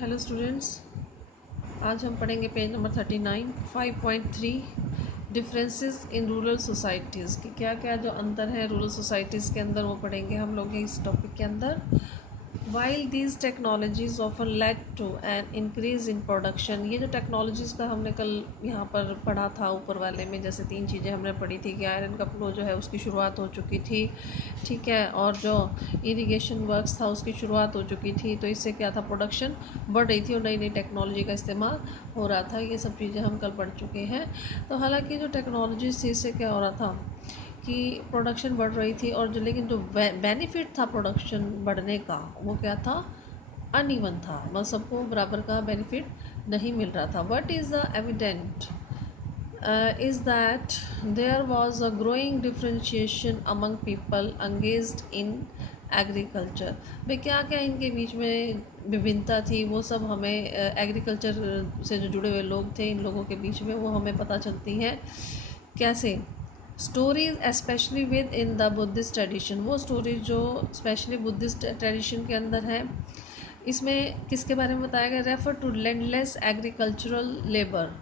Hello students, आज हम पढ़ेंगे page number 39 5.3 differences in rural societies कि क्या क्या जो अंतर है रूरल सोसाइटीज़ के अंदर वो पढ़ेंगे हम लोग इस टॉपिक के अंदर। While these technologies often led to an increase in production, ये जो टेक्नोलॉजीज़ का हमने कल यहाँ पर पढ़ा था ऊपर वाले में, जैसे 3 चीज़ें हमने पढ़ी थी कि आयरन का फ्लो जो है उसकी शुरुआत हो चुकी थी, ठीक है, और जो इरिगेशन वर्क्स था उसकी शुरुआत हो चुकी थी, तो इससे क्या था, प्रोडक्शन बढ़ रही थी और नई नई टेक्नोलॉजी का इस्तेमाल हो रहा था। ये सब चीज़ें हम कल पढ़ चुके हैं। तो हालांकि जो टेक्नोलॉजीज थी इससे क्या हो रहा था कि प्रोडक्शन बढ़ रही थी, और जो लेकिन जो बेनिफिट था प्रोडक्शन बढ़ने का वो क्या था, अनइवन था, मतलब सबको बराबर का बेनिफिट नहीं मिल रहा था। What is the evident is that there was a growing differentiation among people engaged in agriculture. भाई क्या क्या इनके बीच में विभिन्नता थी, वो सब हमें एग्रीकल्चर से जो जुड़े हुए लोग थे इन लोगों के बीच में वो हमें पता चलती हैं। कैसे? Stories specially within the Buddhist tradition, वो स्टोरीज जो स्पेशली बुद्धिस्ट ट्रेडिशन के अंदर है। इसमें किसके बारे में बताया गया? Refer to landless agricultural labour,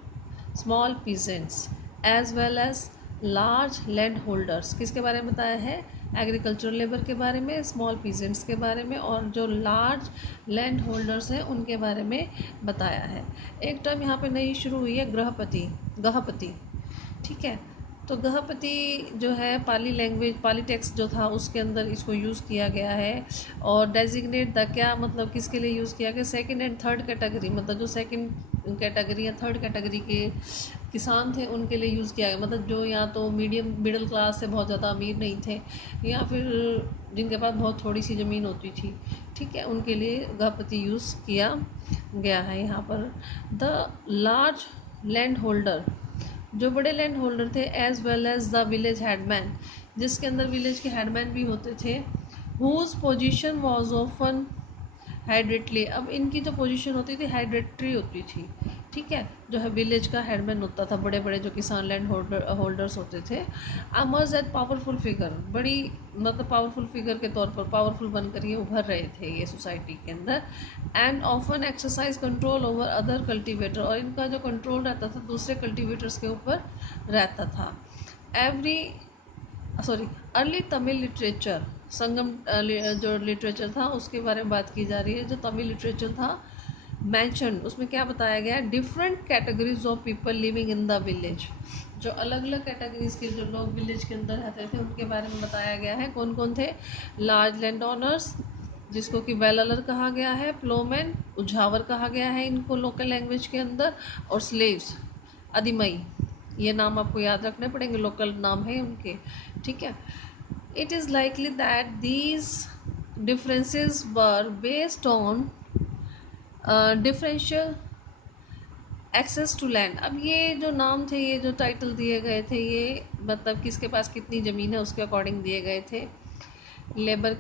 small peasants as well as large land holders. किसके बारे में बताया है? एग्रीकल्चरल लेबर के बारे में, स्मॉल पीजेंट्स के बारे में, और जो लार्ज लैंड होल्डर्स हैं उनके बारे में बताया है। एक टर्म यहाँ पे नई शुरू हुई है, गृहपति, ठीक है। तो गृहपति जो है पाली लैंग्वेज, पाली टेक्स्ट जो था उसके अंदर इसको यूज़ किया गया है। और डेजिग्नेट द, क्या मतलब किसके लिए यूज़ किया गया? सेकंड एंड थर्ड कैटेगरी, मतलब जो सेकंड कैटेगरी या थर्ड कैटेगरी के किसान थे उनके लिए यूज़ किया गया, मतलब जो या तो मिडिल क्लास से बहुत ज़्यादा अमीर नहीं थे, या फिर जिनके पास बहुत थोड़ी सी ज़मीन होती थी, ठीक है, उनके लिए गृहपति यूज़ किया गया है यहाँ पर। द लार्ज लैंड होल्डर, जो बड़े लैंड होल्डर थे, as well as the village headman, जिसके अंदर विलेज के हेडमैन भी होते थे, whose position was often hereditary. अब इनकी जो पोजीशन होती थी हाइड्रेटरी होती थी, ठीक है, जो है विलेज का हेडमैन होता था, बड़े बड़े जो किसान लैंड होल्डर्स होते थे। अमर्स एट पावरफुल फिगर, बड़ी मतलब पावरफुल फिगर के तौर पर पावरफुल बनकर ये उभर रहे थे ये सोसाइटी के अंदर। And often exercise control over other cultivator, और इनका जो कंट्रोल रहता था दूसरे कल्टिवेटर्स के ऊपर रहता था। एवरी अर्ली तमिल लिटरेचर, संगम जो लिटरेचर था उसके बारे में बात की जा रही है। जो तमिल लिटरेचर था मैंशन, उसमें क्या बताया गया? Different categories of people living in the village, जो अलग अलग कैटेगरीज के जो लोग विलेज के अंदर रहते थे उनके बारे में बताया गया है। कौन कौन थे? लार्ज लैंड ओनर्स, जिसको कि वेलर कहा गया है, प्लोमैन, उझावर कहा गया है इनको लोकल लैंग्वेज के अंदर, और स्लेव्स, अधिमई। ये नाम आपको याद रखने पड़ेंगे, लोकल नाम है उनके, ठीक है। It is likely that these differences were based on differential access to land. अब ये जो नाम थे, ये जो टाइटल दिए गए थे, ये मतलब किसके पास कितनी ज़मीन है उसके अकॉर्डिंग दिए गए थे। Labour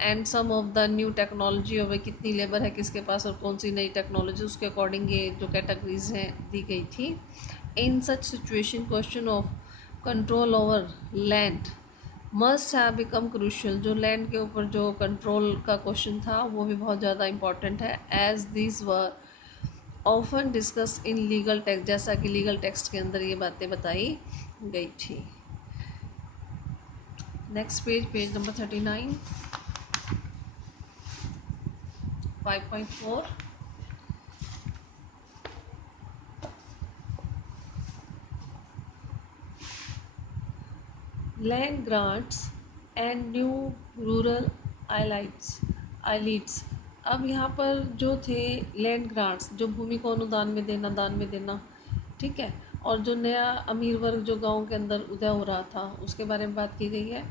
and some of the new technology, और कितनी लेबर है किसके पास और कौन सी नई टेक्नोलॉजी, उसके अकॉर्डिंग ये जो कैटेगरीज हैं दी गई थी। In such situation question of control over land must have become crucial, जो लैंड के ऊपर जो कंट्रोल का क्वेश्चन था वो भी बहुत ज़्यादा इंपॉर्टेंट है। As this were often discussed in legal text, जैसा कि लीगल टेक्स्ट के अंदर ये बातें बताई गई थी। Next page, page number 39 5.4 land grants and new rural elites. अब यहाँ पर जो थे लैंड ग्रांट्स, जो भूमि को अनुदान में देना, दान में देना, ठीक है, और जो नया अमीर वर्ग जो गांव के अंदर उदय हो रहा था उसके बारे में बात की गई है।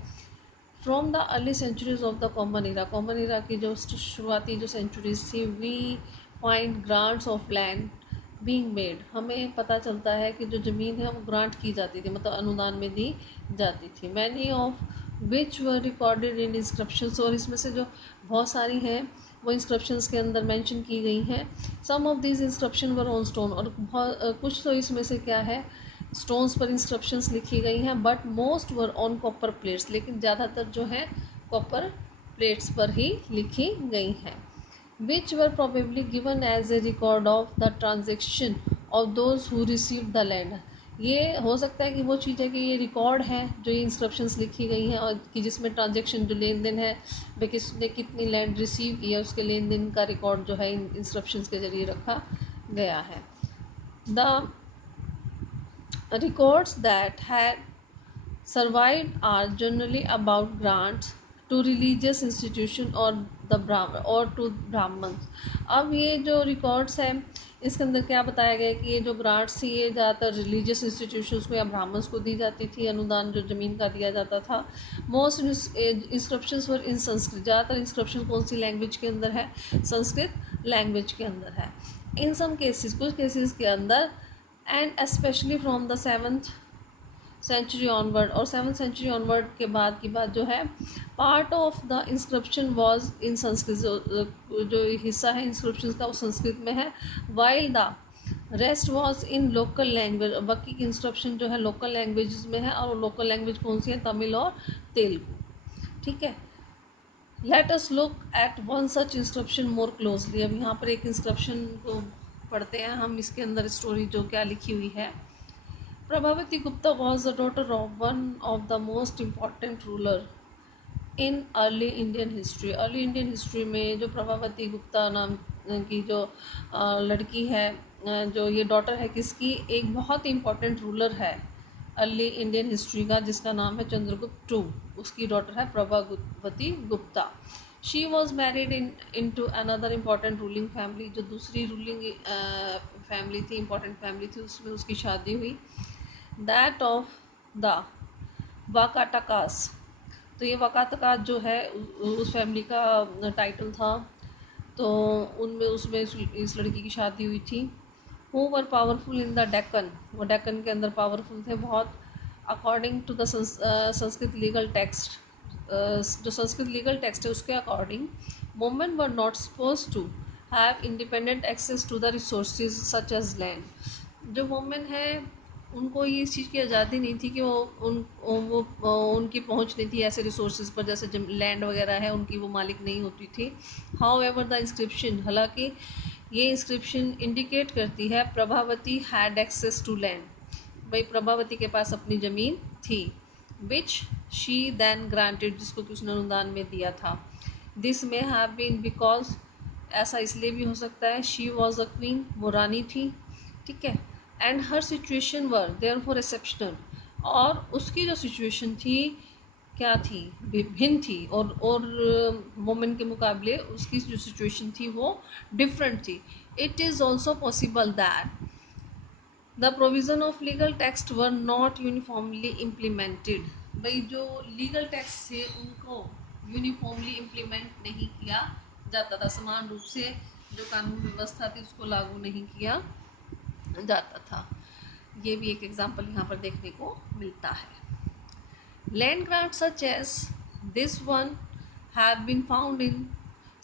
From the early centuries of the common era की जो शुरुआती जो सेंचुरीज थी, we find grants of land being made, हमें पता चलता है कि जो ज़मीन है वो ग्रांट की जाती थी, मतलब अनुदान में दी जाती थी। Many of which were recorded in inscriptions, और इसमें से जो बहुत सारी हैं वो इंस्क्रिप्शंस के अंदर मेंशन की गई हैं। Some of these inscription were on stone, और कुछ तो इसमें से क्या है, स्टोन्स पर इंस्क्रिप्शंस लिखी गई हैं। But most were on copper plates, लेकिन ज़्यादातर जो है कॉपर प्लेट्स पर ही लिखी गई हैं। which were probably given as a record of the transaction of those who received the land. ये हो सकता है कि वो चीज़ है कि ये रिकॉर्ड है जो ये इंस्क्रिप्शंस लिखी गई हैं और कि जिसमें ट्रांजेक्शन जो लेन देन है भाई किसने कितनी लैंड रिसीव किया उसके लेन देन का रिकॉर्ड जो है इन इंस्क्रिप्शंस के जरिए रखा गया है. The records that had survived are generally about grants to religious institution or the Brahman or to Brahmins. अब ये जो रिकॉर्ड्स है इसके अंदर क्या बताया गया है कि ये जो ग्रांट्स थी ये ज़्यादातर रिलीजियस इंस्टीट्यूशंस को या ब्राह्मण्स को दी जाती थी. अनुदान जो ज़मीन का दिया जाता था. मोस्ट इंस्क्रिप्शंस वर इन संस्कृत. ज़्यादातर इंस्क्रिप्शन कौन सी लैंग्वेज के अंदर है? संस्कृत लैंग्वेज के अंदर है. इन सम केसेस कुछ केसेस के अंदर and specially from the 7th century onward और 7th सेंचुरी ऑनवर्ड के बाद की बात जो है part of the inscription was in Sanskrit. जो हिस्सा है इंस्क्रिप्शन का वो संस्कृत में है. While the rest was in local language. बाकी की इंस्क्रिप्शन जो है लोकल लैंग्वेजेस में है और लोकल लैंग्वेज कौन सी है? तमिल और तेलुगु. ठीक है. Let us look at one such inscription more closely. अब यहाँ पर एक इंस्क्रिप्शन को पढ़ते हैं हम. इसके अंदर स्टोरी जो क्या लिखी हुई है. Prabhavati Gupta was the daughter of one of the most important ruler in early Indian history. Early Indian history में जो प्रभावती गुप्ता नाम की जो लड़की है जो ये डॉटर है किसकी? एक बहुत इम्पोर्टेंट रूलर है अर्ली इंडियन हिस्ट्री का जिसका नाम है चंद्रगुप्त टू. उसकी डॉटर है Prabhavati Gupta. She was married into another important ruling family. जो दूसरी रूलिंग फैमिली थी इम्पॉर्टेंट फैमिली थी उसमें उसकी शादी हुई. That of the Vakatakas. तो ये वाकाटकास जो है उस फैमिली का टाइटल था. तो उनमें उसमें इस लड़की की शादी हुई थी. Who were powerful in the Deccan. वो डेक्कन के अंदर पावरफुल थे बहुत. According to the Sanskrit legal text. जो संस्कृत लीगल टेक्स्ट है उसके according women were not suppose to have independent access to the resources such as land. जो वुमेन है उनको ये इस चीज़ की आज़ादी नहीं थी कि वो उनकी पहुंच नहीं थी ऐसे रिसोर्सेज पर जैसे लैंड वगैरह है उनकी वो मालिक नहीं होती थी. However the inscription. हालांकि ये इंस्क्रिप्शन इंडिकेट करती है Prabhavati had access to land. भाई प्रभावती के पास अपनी ज़मीन थी. Which she then granted. जिसको कि उसने अनुदान में दिया था. दिस में हैव बीन बिकॉज. ऐसा इसलिए भी हो सकता है शी वॉज अ क्वीन. वो रानी थी. ठीक है. And her situation were therefore exceptional. और उसकी जो सिचुएशन थी क्या थी? भिन्न थी. और वुमेन के मुकाबले उसकी जो सिचुएशन थी वो डिफरेंट थी. It is also possible that the provision of legal text were not uniformly implemented. भाई जो लीगल टेक्स्ट थे उनको यूनिफॉर्मली इम्प्लीमेंट नहीं किया जाता था. समान रूप से जो कानून व्यवस्था थी उसको लागू नहीं किया जाता था. ये भी एक एग्जाम्पल यहाँ पर देखने को मिलता है. Land grant such as this one have been found in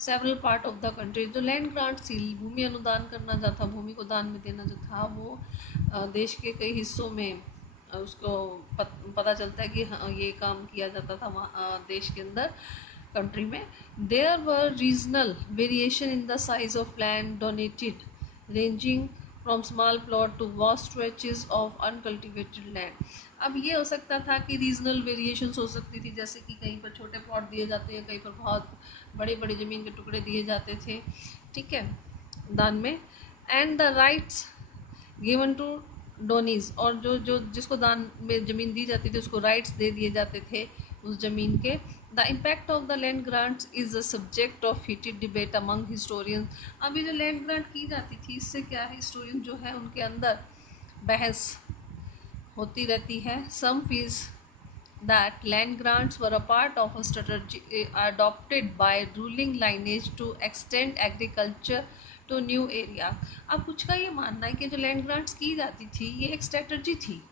several part of the country. जो लैंड ग्रांट थी भूमि अनुदान करना जो था भूमि को दान में देना जो था वो देश के कई हिस्सों में उसको पता चलता है कि हाँ ये काम किया जाता था वहाँ देश के अंदर कंट्री में. There were regional variation in the size of land donated ranging from small plot to vast stretches of uncultivated land. अब ये हो सकता था कि रीजनल वेरिएशंस हो सकती थी जैसे कि कहीं पर छोटे प्लॉट दिए जाते हैं कहीं पर बहुत बड़े बड़े ज़मीन के टुकड़े दिए जाते थे. ठीक है. दान में. And the rights given to donees. और जो जो जिसको दान में ज़मीन दी जाती थी उसको राइट्स दे दिए जाते थे उस ज़मीन के. The impact of the land grants is a subject of heated debate among historians. अभी जो लैंड ग्रांट की जाती थी इससे क्या है हिस्टोरियन जो है उनके अंदर बहस होती रहती है. सम feels that land grants were a part of a strategy adopted by ruling lineage to extend agriculture to new area. अब कुछ का ये मानना है कि जो लैंड ग्रांट्स की जाती थी ये एक स्ट्रेटजी थी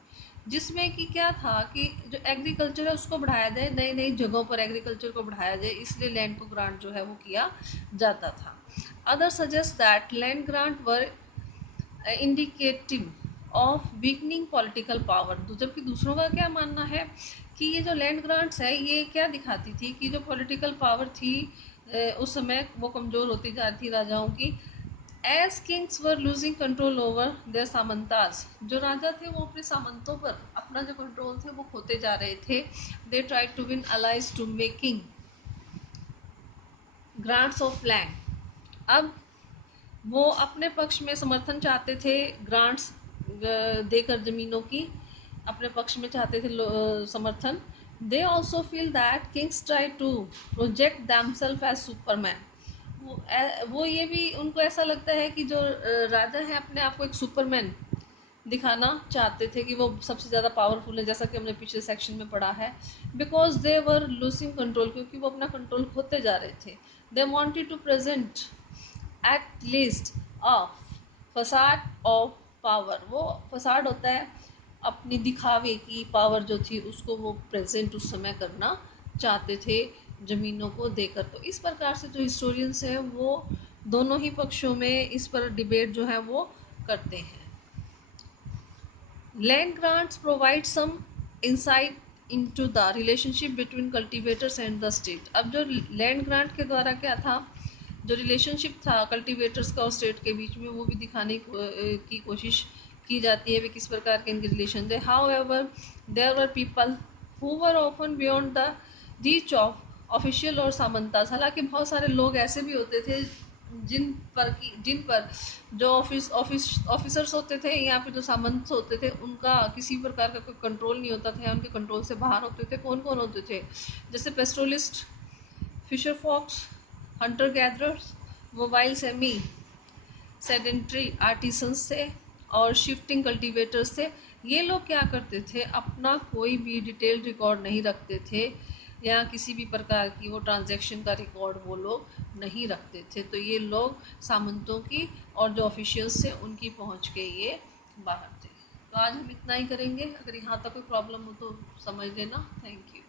जिसमें कि क्या था कि जो एग्रीकल्चर है उसको बढ़ाया जाए नई नई जगहों पर एग्रीकल्चर को बढ़ाया जाए इसलिए लैंड को ग्रांट जो है वो किया जाता था. Other suggest that land grant were indicative of weakening political power. जबकि दूसरों का क्या मानना है कि ये जो लैंड ग्रांट्स है ये क्या दिखाती थी कि जो पॉलिटिकल पावर थी उस समय वो कमज़ोर होती जा रही थी राजाओं की। As kings were losing control over their samantas, जो राजा थे वो अपने सामंतों पर अपना जो कंट्रोल थे वो खोते जा रहे थे। They try to win allies to making grants of land. अब वो अपने पक्ष में समर्थन चाहते थे, ग्रांट्स देकर जमीनों की अपने पक्ष में चाहते थे समर्थन। They also feel that kings try to project themselves as superman. वो ये भी उनको ऐसा लगता है कि जो राजा है अपने आप को एक सुपरमैन दिखाना चाहते थे कि वो सबसे ज़्यादा पावरफुल है, जैसा कि हमने पिछले सेक्शन में पढ़ा है। Because they were losing control, क्योंकि वो अपना कंट्रोल खोते जा रहे थे। They wanted to present at least a facade of power. वो फसाड होता है अपनी दिखावे की पावर जो थी उसको वो प्रेजेंट उस समय करना चाहते थे ज़मीनों को देकर। तो इस प्रकार से जो हिस्टोरियंस हैं वो दोनों ही पक्षों में इस पर डिबेट जो है वो करते हैं। Land grants provide some insight into the relationship between cultivators and the state. अब जो लैंड ग्रांट के द्वारा क्या था, जो रिलेशनशिप था कल्टीवेटर्स का और स्टेट के बीच में, वो भी दिखाने की कोशिश की जाती है भी किस प्रकार के इनके रिलेशन थे। However there were people who were often beyond the reach of official और सामंतास। हालांकि बहुत सारे लोग ऐसे भी होते थे जिन पर जो ऑफिसर्स होते थे या फिर जो सामंत होते थे उनका किसी प्रकार का कोई कंट्रोल नहीं होता था या उनके कंट्रोल से बाहर होते थे। कौन कौन होते थे, जैसे pastoralist, fisher folks, hunter gatherers, mobile semi sedentary artisans से और शिफ्टिंग कल्टीवेटर्स से। ये लोग क्या करते थे, अपना कोई भी डिटेल रिकॉर्ड नहीं रखते थे या किसी भी प्रकार की वो ट्रांजैक्शन का रिकॉर्ड वो लोग नहीं रखते थे। तो ये लोग सामंतों की और जो ऑफिशियल्स थे उनकी पहुंच के ये बाहर थे। तो आज हम इतना ही करेंगे। अगर यहाँ तक कोई प्रॉब्लम हो तो समझ लेना। Thank you.